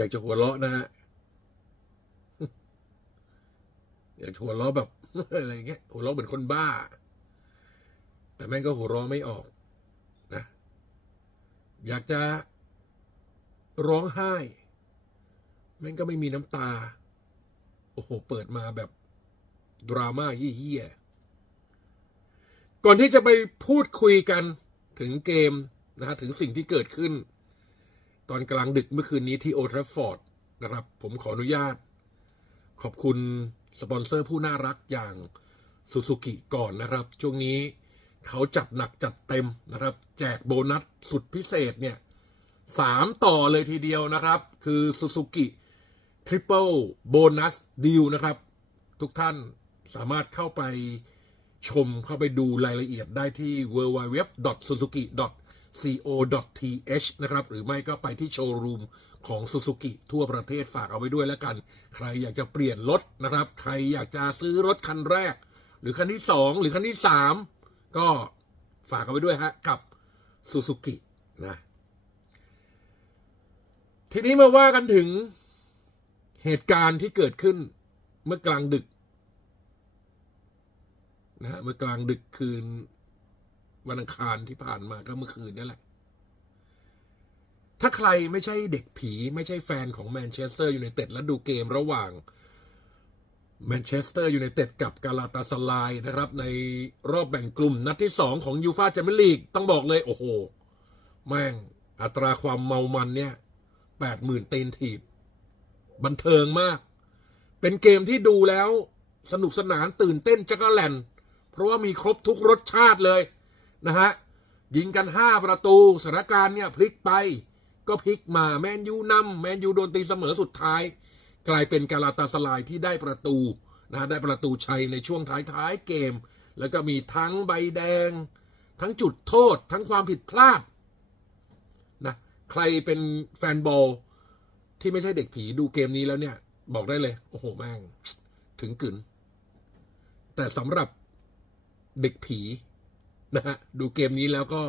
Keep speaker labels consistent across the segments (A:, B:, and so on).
A: อยากจะหัวเราะนะฮะอยากหัวเราะแบบอะไรเงี้ยหัวเราะเหมือนคนบ้า แต่แม่งก็หัวเราะไม่ออกนะ อยากจะร้องไห้ แม่งก็ไม่มีน้ำตา โอ้โห เปิดมาแบบ ดราม่าเยี่ยก่อนที่จะไปพูดคุยกันถึงเกมนะฮะถึงสิ่งที่เกิดขึ้น ตอนกลางดึกเมื่อคืนนี้ที่โอทราฟอร์ดนะครับ ผมขออนุญาต ขอบคุณสปอนเซอร์ผู้น่ารักอย่างซูซูกิก่อนนะครับ ช่วงนี้เขาจัดหนักจัดเต็มนะครับ แจกโบนัสสุดพิเศษเนี่ยสามต่อเลยทีเดียวนะครับ คือซูซูกิทริปเปิลโบนัสดีลนะครับ ทุกท่านสามารถเข้าไปชมเข้าไปดูรายละเอียดได้ที่ co.th นะครับ หรือไม่ก็ไปที่โชว์รูมของซูซูกิทั่วประเทศฝากเอาไว้ด้วยแล้วกัน ใครอยากจะเปลี่ยนรถนะครับ ใครอยากจะซื้อรถคันแรก หรือคันที่สองหรือคันที่สามก็ฝากเอาไว้ด้วยฮะกับซูซูกินะทีนี้มาว่ากันถึงเหตุการณ์ที่เกิดขึ้นเมื่อกลางดึกนะเมื่อกลางดึกคืน วันอังคารที่ผ่านมาก็เมื่อคืนนั่นแหละ ถ้าใครไม่ใช่เด็กผี ไม่ใช่แฟนของแมนเชสเตอร์ยูไนเต็ดและดูเกมระหว่างแมนเชสเตอร์ยูไนเต็ดกับกาลาตาสลายนะครับ ในรอบแบ่งกลุ่มนัดที่สองของยูฟาแชมเปี้ยนลีกต้องบอกเลย โอ้โห แม่งอัตราความเมามันเนี่ยแปดหมื่นตีนถีบ บันเทิงมาก เป็นเกมที่ดูแล้วสนุกสนานตื่นเต้นจักรแลนเพราะว่ามีครบทุกรสชาติเลย นะฮะยิงกันห้าประตูสถานการณ์เนี่ยพลิกไปก็พลิกมาแมนยูนำแมนยูโดนตีเสมอสุดท้าย กลายเป็นกาลาตาสลายที่ได้ประตูนะได้ประตูชัยในช่วงท้ายๆเกม แล้วก็มีทั้งใบแดง ทั้งจุดโทษทั้งความผิดพลาดนะใครเป็นแฟนบอลที่ไม่ใช่เด็กผีดูเกมนี้แล้วเนี่ย บอกได้เลย โอ้โหแม่ง ถึงกึนแต่สำหรับเด็กผี นะฮะดูเกมนี้แล้วก็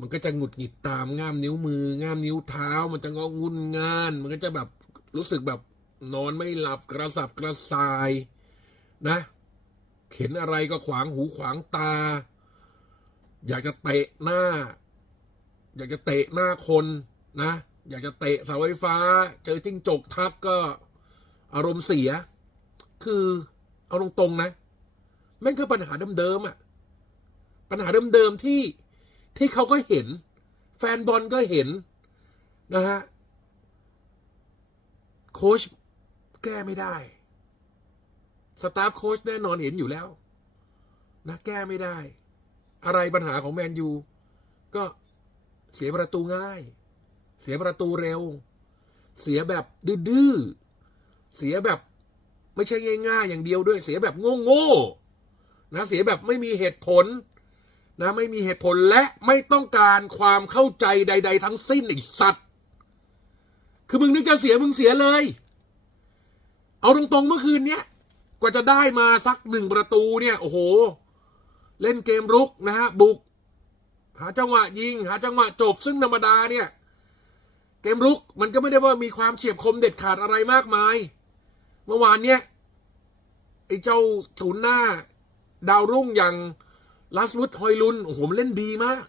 A: มันก็จะหงุดหงิดตามง่ามนิ้วมือ ง่ามนิ้วเท้า มันจะงองุนงาน มันก็จะแบบรู้สึกแบบนอนไม่หลับกระสับกระส่ายนะเข็นอะไรก็ขวางหูขวางตา อยากจะเตะหน้า อยากจะเตะหน้าคนนะ อยากจะเตะเสาไฟฟ้า เจอจิ้งจกทักก็อารมณ์เสีย คือเอาตรงๆนะแม่งคือปัญหาเดิมๆอะ ปัญหาเดิมๆที่ที่เขาก็เห็น แฟนบอลก็เห็นนะฮะโค้ชแก้ไม่ได้ สตาฟโค้ชแน่นอนเห็นอยู่แล้วนะแก้ไม่ได้ อะไรปัญหาของแมนยูก็เสียประตูง่าย เสียประตูเร็ว เสียแบบดื้อเสียแบบไม่ใช่ง่าย ๆ อย่างเดียวด้วย เสียแบบโง่ๆนะเสียแบบไม่มีเหตุผล นะไม่มีเหตุผลและไม่ต้องการความเข้าใจใด ๆ ทั้งสิ้นไอ้สัตว์ คือมึงนึกจะเสียมึงเสียเลย เอาตรงๆเมื่อคืนเนี้ยกว่าจะได้มาสักหนึ่งประตูเนี่ย โอ้โห เล่นเกมรุกนะฮะ บุก หาจังหวะยิง หาจังหวะจบซึ่งธรรมดาเนี่ย เกมรุกมันก็ไม่ได้ว่ามีความเฉียบคมเด็ดขาดอะไรมากมาย เมื่อวานเนี้ยไอ้เจ้าศูนย์หน้า ดาวรุ่งอย่าง ลัสวุฒฮอยลุนโอ้โหมันเล่นดีมาก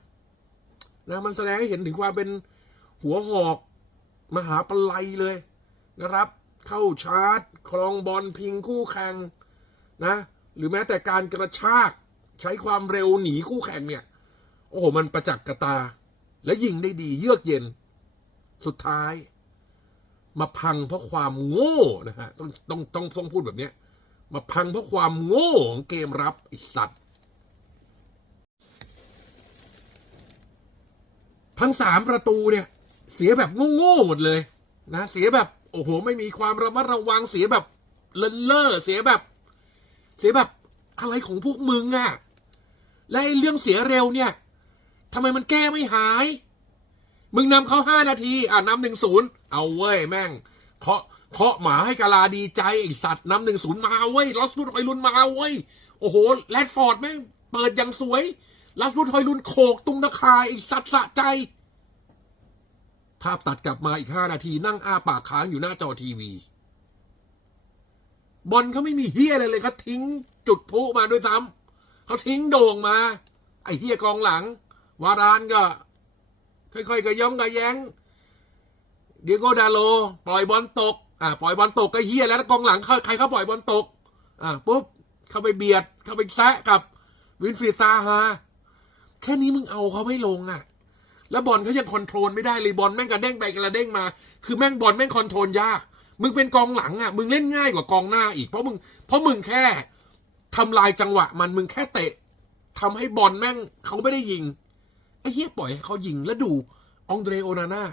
A: นะมันแสดงให้เห็นถึงความเป็นหัวหอก มหาปลัยเลยนะครับ เข้าชาร์จครองบอลพิงคู่แข่งนะ หรือแม้แต่การกระชากใช้ความเร็วหนีคู่แข่งเนี่ย โอ้โห มันประจักษ์กระตา และยิงได้ดีเยือกเย็น สุดท้าย มาพังเพราะความโง่นะฮะต้องต้องต้องพูดแบบนี้มาพังเพราะความโง่ของเกมรับไอสัตว์ ทั้งสามประตูเนี่ย เสียแบบโง่ๆหมดเลยนะเสียแบบโอ้โห ไม่มีความระมัดระวังเสียแบบเลินเล่อเสียแบบ เสียแบบอะไรของพวกมึงอะและไอ้เรื่องเสียเร็วเนี่ยทำไมมันแก้ไม่หายมึงนำเขาห้านาที อะนำหนึ่งศูนย์เอาเว้ยแม่งเคาะเคาะหมาให้กาลาดีใจไอสัตว์นำหนึ่งศูนย์มาเว้ยลอสบูดไอยลุนมาเว้ยโอ้โหแรดฟอร์ดแม่งเปิดอย่างสวย ลอสบูดไอยลุนโขกตุงตะคายไอสัตสะใจ ภาพตัดกลับมาอีกห้านาทีนั่งอ้าปากค้างอยู่หน้าจอทีวี บอลเขาไม่มีเฮียอะไรเลยเขาทิ้งจุดพุมาด้วยซ้ำเขาทิ้งโด่งมา ไอเฮียกองหลัง วารานก็ ค่อยๆกระย่องกระแย้งเดียโกดาโล ปล่อยบอลตก อ่า ปล่อยบอลตกก็เฮียแล้วกองหลังใครเขาปล่อยบอลตก อ่าปุ๊บเข้าไปเบียดเข้าไปแซะกับวินฟรีซาฮา แค่นี้มึงเอาเขาไม่ลงอะ แล้วบอลเขายังคอนโทรลไม่ได้เลยบอลแม่งกระเด้งไปกระเด้งมา คือแม่งบอลแม่งคอนโทรลยาก มึงเป็นกองหลังอะ มึงเล่นง่ายกว่ากองหน้าอีก เพราะมึง เพราะมึงแค่ทำลายจังหวะ มันมึงแค่เตะทำให้บอลแม่งเขาไม่ได้ยิง ไอ้เหี้ยปล่อยให้เขายิงแล้วดูองเดรโอนาน่า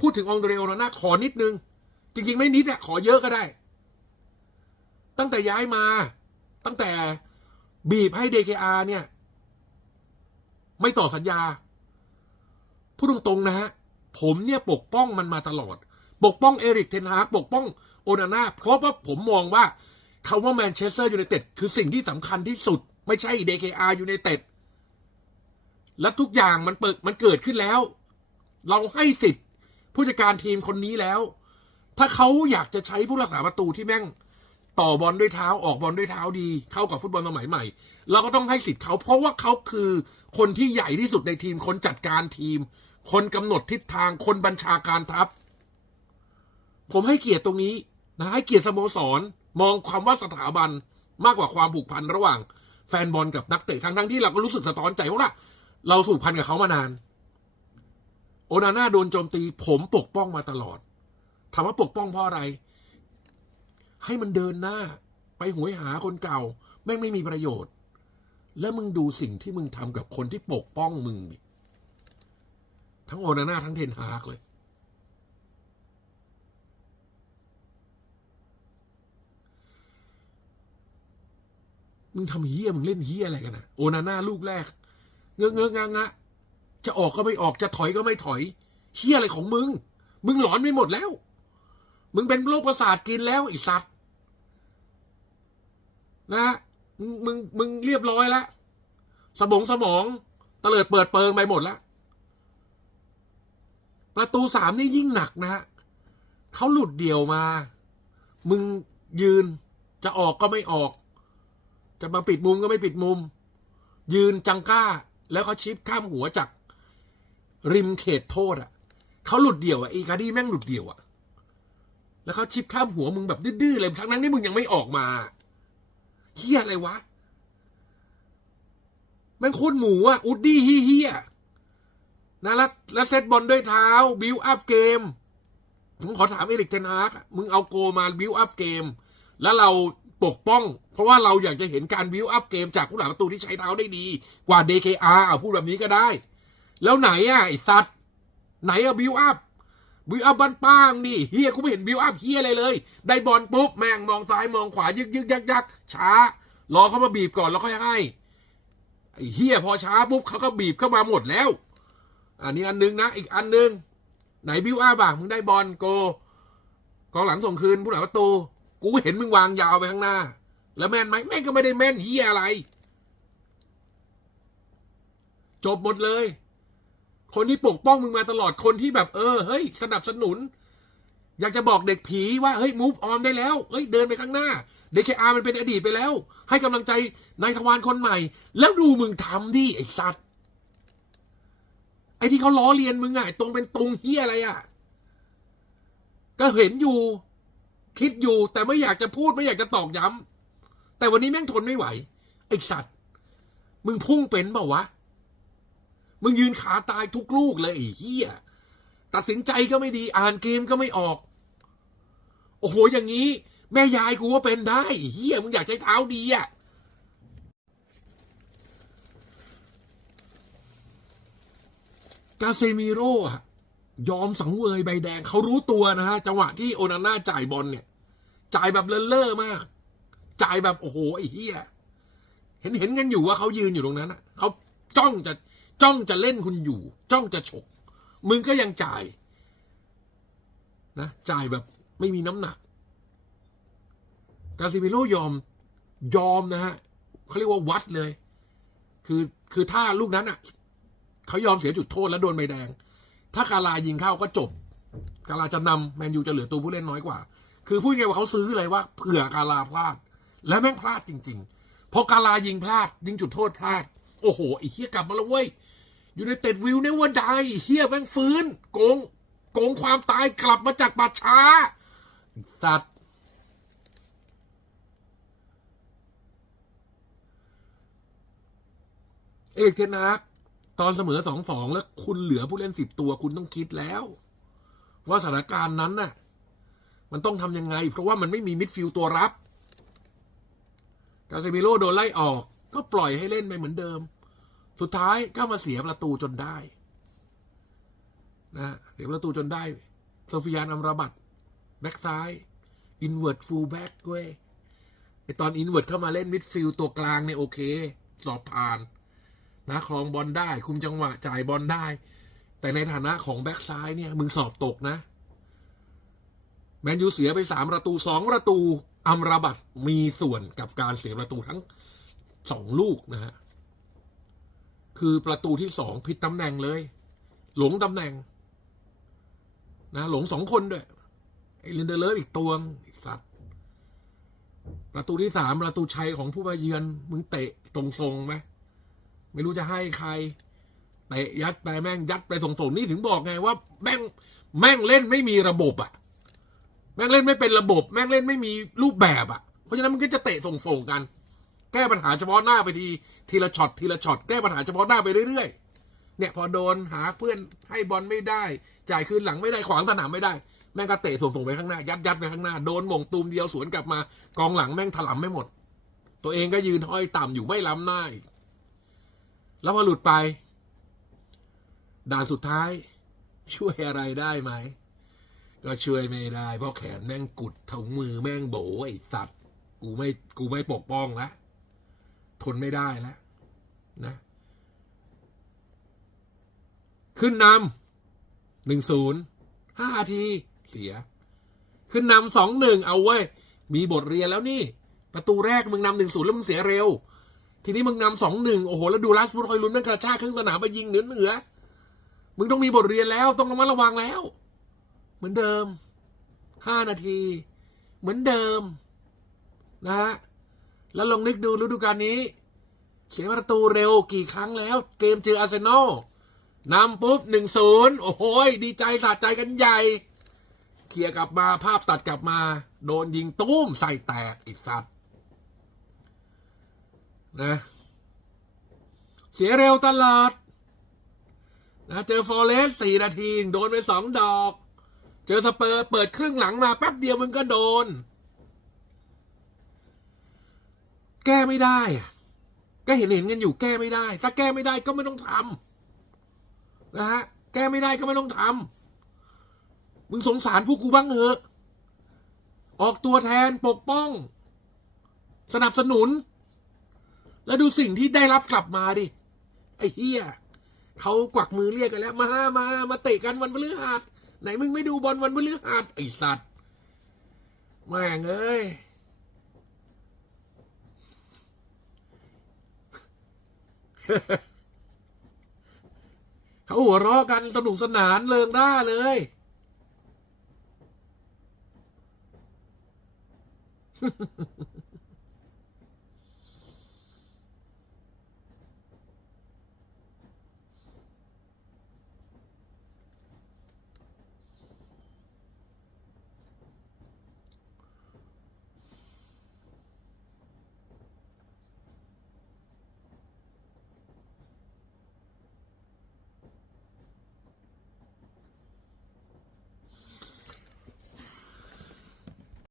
A: พูดถึงองเดรโอนาน่าขอนิดนึง จริง ๆ ไม่นิดอะขอเยอะก็ได้ ตั้งแต่ย้ายมา ตั้งแต่บีบให้เด k าเนี่ย ไม่ต่อสัญญา พูดตรงๆนะฮะ ผมเนี่ยปกป้องมันมาตลอด ปกป้องเอริกเทนฮากปกป้องโอนาน่าเพราะว่าผมมองว่าคาว่าแมนเชสเตอร์ยูไนเต็ดคือสิ่งที่สำคัญที่สุด ไม่ใช่เด k ายูไนเต็ดและทุกอย่างมันเปิดมันเกิดขึ้นแล้ว เราให้สิทธิ์ผู้จัดการทีมคนนี้แล้ว ถ้าเขาอยากจะใช้ผู้รักษาประตูที่แม่ง ต่อบอลด้วยเท้าออกบอลด้วยเท้าดี เข้ากับฟุตบอลสมัยใหม่ เราก็ต้องให้สิทธิ์เขา เพราะว่าเขาคือคนที่ใหญ่ที่สุดในทีม คนจัดการทีม คนกำหนดทิศทางคนบัญชาการทัพ ผมให้เกียรติตรงนี้นะให้เกียรติสโมสร มองความว่าสถาบันมากกว่าความผูกพันระหว่าง แฟนบอลกับนักเตะทั้งทั้งที่เราก็รู้สึกสะท้อนใจว่าเราผูกพันกับเขามานาน โอนาน่าโดนโจมตี ผมปกป้องมาตลอดถามว่าปกป้องเพราะอะไร ให้มันเดินหน้า ไปหวยหาคนเก่า แม่งไม่มีประโยชน์ แล้วมึงดูสิ่งที่มึงทำกับคนที่ปกป้องมึงดิทั้งโอนาน่าทั้งเทนฮากเลย มึงทำเฮี้ยมึงเล่นเฮี้ยอะไรกันนะโอนาน่าลูกแรก เงอะเงอะงะงะจะออกก็ไม่ออกจะถอยก็ไม่ถอยเฮี้ยอะไรของมึง มึงหลอนไปหมดแล้ว มึงเป็นโรคประสาทกินแล้วไอ้สัตว์ นะมึงมึงมึงเรียบร้อยแล้วสมองสมองตะเลิดเปิดเปิงไปหมดแล้ว ประตูสามนี่ยิ่งหนักนะฮะเขาหลุดเดี่ยวมา มึงยืนจะออกก็ไม่ออก จะมาปิดมุมก็ไม่ปิดมุม ยืนจังก้า แล้วเขาชิปข้ามหัวจาก ริมเขตโทษอะเขาหลุดเดี่ยวอะอีกาดี้แม่งหลุดเดี่ยวอะแล้วเขาชิปข้ามหัวมึงแบบดื้อๆเลยทั้งนั้นที่มึงยังไม่ออกมา เฮียอะไรวะแม่งโคตรหมูอะอุดดี้เฮียนะแล้วแล้วเซตบอลด้วยเท้า บิวอัพเกม ผมขอถามเอริกเทนฮากมึงเอาโกมาบิวอัพเกม แล้วเราปกป้อง เพราะว่าเราอยากจะเห็นการบิวอัพเกมจากผู้หลักประตูที่ใช้เท้าได้ดี กว่า DKR อะพูดแบบนี้ก็ได้ แล้วไหนอะไอ้สัตว์ไหนอะบิวอัพ บิวอัพบ้านป้างดิเฮียกูไม่เห็นบิวอัพเฮียอะไรเลย ได้บอลปุ๊บแม่งมองซ้ายมองขวายึกยึกยักยักช้ารอเขามาบีบก่อนแล้วค่อยให้ไอ้เฮียพอช้าปุ๊บเขาก็บีบเข้ามาหมดแล้ว อันนี้อันนึงนะอีกอันนึง ไหนบิวอัพอะมึงได้บอลโกกองหลังส่งคืนผู้หลักประตูกูเห็นมึงวางยาวไปข้างหน้า แล้วแม่นไหมแม่งก็ไม่ได้แม่นเฮียอะไร จบหมดเลย คนที่ปกป้องมึงมาตลอดคนที่แบบเออเฮ้ยสนับสนุน อยากจะบอกเด็กผีว่าเฮ้ย move on ได้แล้วเฮ้ยเดินไปข้างหน้า DKR มันเป็นอดีตไปแล้ว ให้กำลังใจนายทวารคนใหม่ แล้วดูมึงทำดิไอ้สัตว์ไอ้ที่เขาล้อเลียนมึงอะไอ้ตรงเป็นตรงเฮียอะไรอะก็เห็นอยู่ คิดอยู่แต่ไม่อยากจะพูดไม่อยากจะตอกย้ำแต่วันนี้แม่งทนไม่ไหว ไอ้สัตว์ มึงพุ่งเป็นเปล่าวะ มึงยืนขาตายทุกลูกเลยไอ้เฮียตัดสินใจก็ไม่ดีอ่านเกมก็ไม่ออก โอ้โหอย่างนี้ แม่ยายกูว่าเป็นได้เฮียมึงอยากใช้เท้าดีอะกาเซมิโร่อะยอมสังเวยใบแดงเขารู้ตัวนะฮะ จังหวะที่โอนาน่าจ่ายบอลเนี่ย จ่ายแบบเลนเล่อมาก จ่ายแบบโอ้โหไอ้เฮียเห็นเห็นกันอยู่ว่าเขายืนอยู่ตรงนั้นอะเขาจ้องจะ จ้องจะเล่นคุณอยู่ จ้องจะฉก มึงก็ยังจ่าย นะ จ่ายแบบไม่มีน้ำหนัก กาซิเมโร่ยอมยอมนะฮะเขาเรียกว่าวัดเลย คือคือถ้าลูกนั้นอะเขายอมเสียจุดโทษแล้วโดนใบแดง ถ้าคารายิงเข้าก็จบ กาลาจะนำแมนยูจะเหลือตัวผู้เล่นน้อยกว่า คือพูดง่ายว่าเขาซื้อเลยว่าเผื่อกาลาพลาด และแม่งพลาดจริง ๆพอกาลายิงพลาด ยิงจุดโทษพลาด โอ้โหไอ้เฮียกลับมาแล้วเว้ย ยู่ในเต็ดวิวเนี่ยว่าได้เฮียแม่งฟื้น โกง โกงความตายกลับมาจากป่าช้าสัตว์เอกเทนนักตอนเสมอสองสองแล้วคุณเหลือผู้เล่นสิบตัวคุณต้องคิดแล้ว ว่าสถานการณ์นั้นน่ะ มันต้องทำยังไง เพราะว่ามันไม่มีมิดฟิลด์ตัวรับกาเซมิโร่โดนไล่ออก ก็ปล่อยให้เล่นไปเหมือนเดิม สุดท้ายก็มาเสียประตูจนได้นะเสียประตูจนได้โซฟิยานอัมราบัตแบ็กซ้ายอินเว r ร์ฟูลแบ็กเว้ยไอตอนอินเว r ร์เข้ามาเล่นมิดฟิลด์ตัวกลางเนี่ยโอเค สอบผ่านนะครองบอลได้ คุมจังหวะจ่ายบอลได้ แต่ในฐานะของแบ็กซ้ายเนี่ย มึงสอบตกนะ แมนยูเสียไปสามประตูสองประตูอัมราบัตมีส่วนกับการเสียประตูทั้งสองลูกนะฮะ คือประตูที่สองผิดตำแหน่งเลย หลงตำแหน่ง นะ หลงสองคนด้วยไอ้ลินเดอร์อีกตัวงสัตว์ ประตูที่สามประตูชัยของผู้มาเยือน มึงเตะตรงทรงๆไหมไม่รู้จะให้ใครเตะยัดไปแม่งยัดไปส่งๆนี่ถึงบอกไงว่าแม่งแม่งเล่นไม่มีระบบอะแม่งเล่นไม่เป็นระบบ แม่งเล่นไม่มีรูปแบบอะเพราะฉะนั้นมันก็จะเตะส่งๆกัน แก้ปัญหาเฉพาะหน้าไปทีทีละช็อตทีละช็อตแก้ปัญหาเฉพาะหน้าไปเรื่อยๆเนี่ยพอโดนหาเพื่อนให้บอลไม่ได้ จ่ายคืนหลังไม่ได้ขวางสนามไม่ได้แม่งก็เตะส่งๆไปข้างหน้า ยัดยัดไปข้างหน้า โดนมงตูมเดียวสวนกลับมา กองหลังแม่งถลำไม่หมด ตัวเองก็ยืนห้อยต่ำอยู่ไม่ล้ำหน้าแล้วพอหลุดไป ด่านสุดท้าย ช่วยอะไรได้ไหม ก็ช่วยไม่ได้ เพราะแขนแม่งกุดถุงมือแม่งโบไอ้สัตว์ กูไม่กูไม่ปกป้องละ ทนไม่ได้แล้วนะขึ้นนำหนึ่งศูนย์ห้าทีเสีย ขึ้นนำสองหนึ่งเอาเว้ มีบทเรียนแล้วนี่ ประตูแรกมึงนำหนึ่งศูนย์แล้วมึงเสียเร็ว ทีนี้มึงนำสองหนึ่งโอ้โห แล้วดูลัสบุตคอยลุ้นแม่งกระชากครึ่งสนามไปยิงเหนือเหนือ มึงต้องมีบทเรียนแล้ว ต้องระมัดระวังแล้ว เหมือนเดิมห้านาที เหมือนเดิม นะฮะ แล้วลองนึกดูฤดูกาลนี้ เสียประตูเร็วกี่ครั้งแล้ว เกมเจออาร์เซนอลนำปุ๊บหนึ่งศูนย์โอ้โหดีใจสะใจกันใหญ่เคลียร์กลับมาภาพตัดกลับมา โดนยิงตุ้มใส่แตกอีกสัตว์นะเสียเร็วตลอดนะเจอฟอร์เรสสี่นาที โดนไปสองดอก เจอสเปอร์เปิดครึ่งหลังมาแป๊บเดียวมึงก็โดน แก้ไม่ได้อะก็เห็นเห็นกันอยู่แก้ไม่ได้ ถ้าแก้ไม่ได้ก็ไม่ต้องทำนะฮะแก้ไม่ได้ก็ไม่ต้องทำมึงสงสารพวกกูบ้างเถอะ ออกตัวแทนปกป้อง สนับสนุน แล้วดูสิ่งที่ได้รับกลับมาดิ ไอ้เฮียเขากวักมือเรียกกันแล้ว มามามาเตะกันวันพฤหัสไหนมึงไม่ดูบอลวันพฤหัสไอ้สัตว์แม่งเอ้ย เขาหัวเราะกันสนุกสนานเลิงร่าเลย